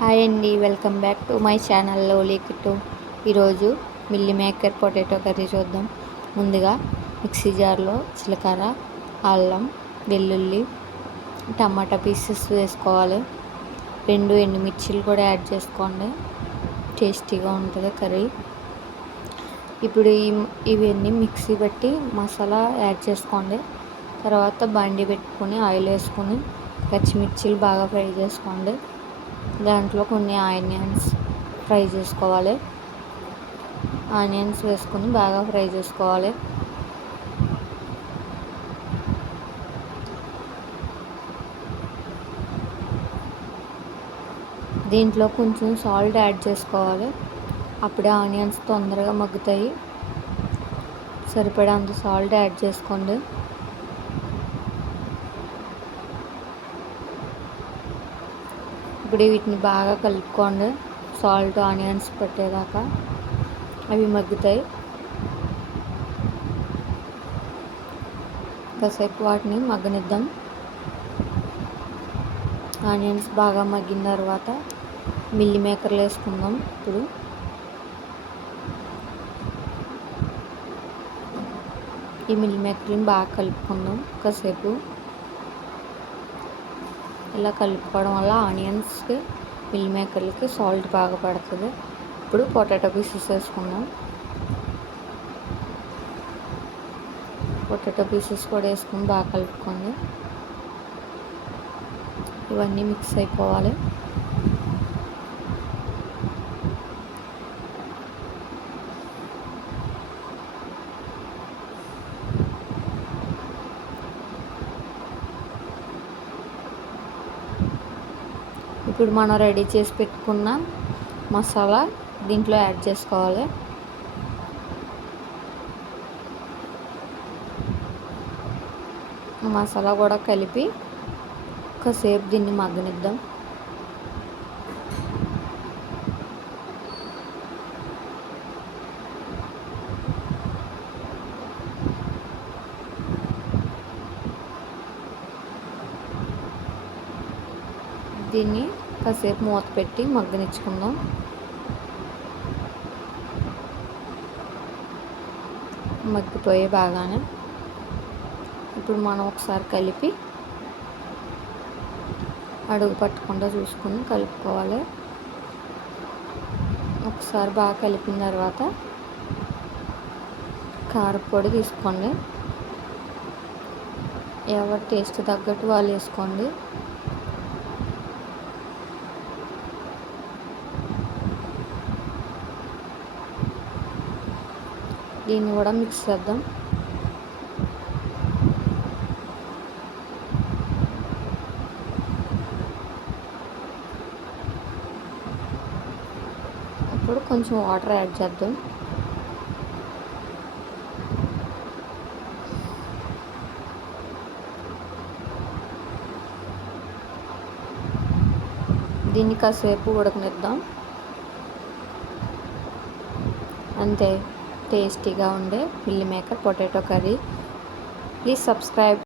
Hi అండి welcome back to my channel lowly kit. ఈరోజు meal maker potato curry చూద్దాం. ముందుగా మిక్సీ జార్లో చిలకర అల్లం వెల్లుల్లి టమాటా పీసెస్ వేసుకోవాలి. రెండు ఎండుమిర్చీలు కూడా యాడ్ చేసుకోండి. టేస్టీగా ఉంటుంది కర్రీ. ఇప్పుడు ఈ ఇవన్నీ మిక్సీ పెట్టి మసాలా యాడ్ చేసుకోండి. తర్వాత బండి పెట్టుకొని ఆయిల్ వేసుకొని పచ్చిమిర్చిలు బాగా ఫ్రై చేసుకోండి. దాంట్లో కొన్ని ఆనియన్స్ ఫ్రై చేసుకోవాలి. ఆనియన్స్ వేసుకొని బాగా ఫ్రై చేసుకోవాలి. దీంట్లో కొంచెం సాల్ట్ యాడ్ చేసుకోవాలి. అప్పుడే ఆనియన్స్ తొందరగా మగ్గుతాయి. సరిపడంత సాల్ట్ యాడ్ చేసుకోండి. ఇప్పుడు వీటిని బాగా కలుపుకోండి. సాల్ట్ ఆనియన్స్ పెట్టేదాకా అవి మగ్గుతాయి. కాసేపు వాటిని మగ్గనిద్దాం. ఆనియన్స్ బాగా మగ్గిన తర్వాత మిల్లి మేకర్లు వేసుకుందాం ఇప్పుడు. ఈ మిల్లి మేకర్ని బాగా కలుపుకుందాం కాసేపు. ఇలా కలుపుకోవడం వల్ల ఆనియన్స్కి మిల్ మేకర్లకి సాల్ట్ బాగా పడుతుంది. ఇప్పుడు పొటాటో పీసెస్ వేసుకుందాం. పొటాటో పీసెస్ కూడా వేసుకుని బాగా కలుపుకోండి. ఇవన్నీ మిక్స్ అయిపోవాలి. ఇప్పుడు మనం రెడీ చేసి పెట్టుకున్న మసాలా దీంట్లో యాడ్ చేసుకోవాలి. మసాలా కూడా కలిపి ఒకసేపు దీన్ని మగ్గనిద్దాం. దీన్ని కాసేపు మూత పెట్టి మగ్గనిచ్చుకుందాం. మగ్గిపోయే బాగానే. ఇప్పుడు మనం ఒకసారి కలిపి అడుగు పట్టకుండా చూసుకుని కలుపుకోవాలి. ఒకసారి బాగా కలిపిన తర్వాత కారపొడి తీసుకోండి. ఎవరి టేస్ట్ తగ్గట్టు వాళ్ళు వేసుకోండి. దీన్ని కూడా మిక్స్ చేద్దాం. అప్పుడు కొంచెం వాటర్ యాడ్ చేద్దాం. దీన్ని కాసేపు ఉడకనిద్దాం. అంతే. టేస్టీగా ఉండే meal maker potato curry. Please subscribe